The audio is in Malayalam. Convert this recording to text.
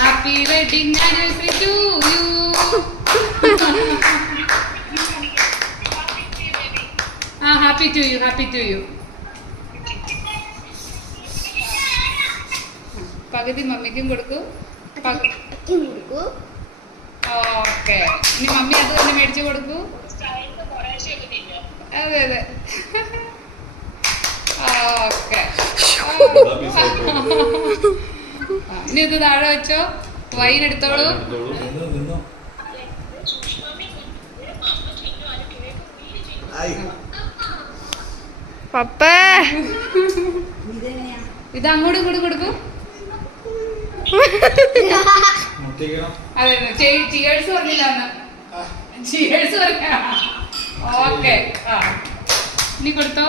Happy wedding anniversary to you. Happy to you, happy to you. പകുതി മമ്മിക്കും കൊടുക്കൂ. ഓക്കെ, ഇനി മമ്മി അത് തന്നെ മേടിച്ചു കൊടുക്കൂ. അതെ അതെ, ഓക്കെ. ഇനി ഇത് താഴെ വെച്ചോ, വൈൻ എടുത്തോളൂ. പപ്പേ ഇത് അങ്ങോട്ടും ഇങ്ങോട്ടും കൊടുക്കും. അതെ, ചിയേഴ്സ് പറഞ്ഞില്ല, ചിയേഴ്സ് പറഞ്ഞ. ഓക്കെ, ഇനി കൊടുത്തോ.